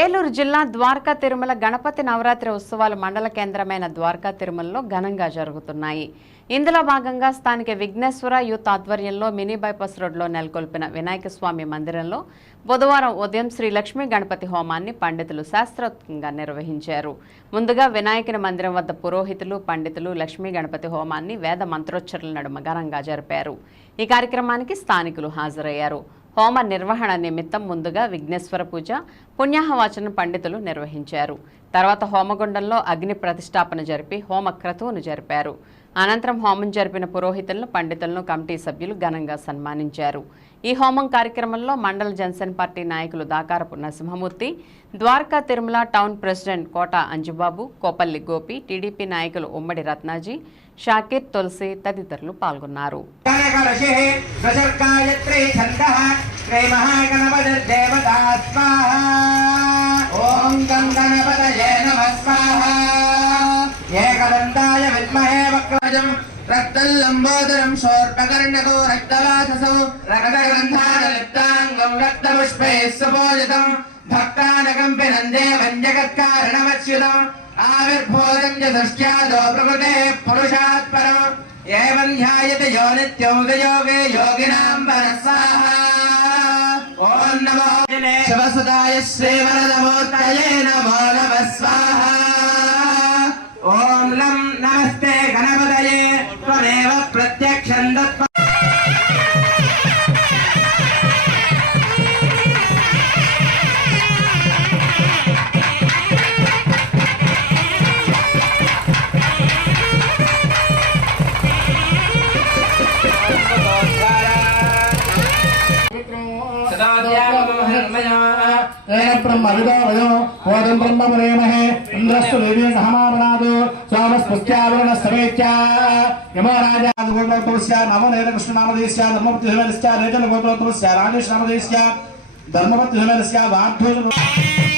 ఏలూరు జిల్లా ద్వారకా తిరుమల గణపతి నవరాత్రి ఉత్సవాలు మండల కేంద్రమైన ద్వారకా తిరుమలలో ఘనంగా జరుగుతున్నాయి. ఇందులో భాగంగా స్థానిక విఘ్నేశ్వర యూత్ ఆధ్వర్యంలో మినీ బైపాస్ రోడ్లో నెలకొల్పిన వినాయక స్వామి మందిరంలో బుధవారం ఉదయం శ్రీ లక్ష్మీ గణపతి హోమాన్ని పండితులు శాస్త్రోక్తంగా నిర్వహించారు. ముందుగా వినాయకుని మందిరం వద్ద పురోహితులు పండితులు లక్ష్మీ గణపతి హోమాన్ని వేద మంత్రోచ్చరణల నడుమ ఘనంగా జరిపారు. ఈ కార్యక్రమానికి స్థానికులు హాజరయ్యారు. హోమ నిర్వహణ నిమిత్తం ముందుగా విఘ్నేశ్వర పూజ పుణ్యాహవాచన పండితులు నిర్వహించారు. తర్వాత హోమగుండంలో అగ్ని ప్రతిష్టాపన జరిపి హోమ క్రతువును జరిపారు. అనంతరం హోమం జరిపిన పురోహితులను పండితులను కమిటీ సభ్యులు ఘనంగా సన్మానించారు. ఈ హోమం కార్యక్రమంలో మండల జనసేన పార్టీ నాయకులు Dakarapu Narasimhamurthy Dwaraka Tirumala town president Kota Anjubabu Kopalli Gopi TDP నాయకులు ఉమ్మడి రత్నాజీ షాకిర్ తులసి తదితరులు పాల్గొన్నారు. కనకరషిः ప్రసర్గాయత్రీ ఛन्दः శ్రీమహాగణపతిర్దేవతా స్వాహా ఓం గం గణపతయే నమః స్వాహా ఏకదంతాయ విద్మహే వక్రజం. రక్తల్లంబోదరం శోర్పకర్ణకో రక్తవాససౌ. రక్తగంధారలిప్తాంగం రక్తపుష్పైः సుపూజితం. భక్తానకంపినం దేవం జగత్కారణమచ్యుతం ఆవిర్భూతం చ దృష్ట్యాదో ప్రకృతే పురుషాత్ పరం ఏవం ధ్యాయతే యో శివసుదాయ శ్రీవరదమూర్తయే నమో నమ స్వాహ. ఓం లం నమస్తే గణపతయే. త్వమేవ ప్రత్యక్షం దత్వ ब्रह्म ब्रह्म वरेमहे इंद्रस्तु देवी हमावनादो स्वामस्पुत्यावरण समेत्या यमो राजा गोत्रोत्तमस्य नमो नैरकृष्ण नामदेश्य धर्मपति हिमेनस्य नेजन गोत्रोत्तमस्य राजेश नामदेश्य धर्मपति हिमेनस्य वाग्भूषण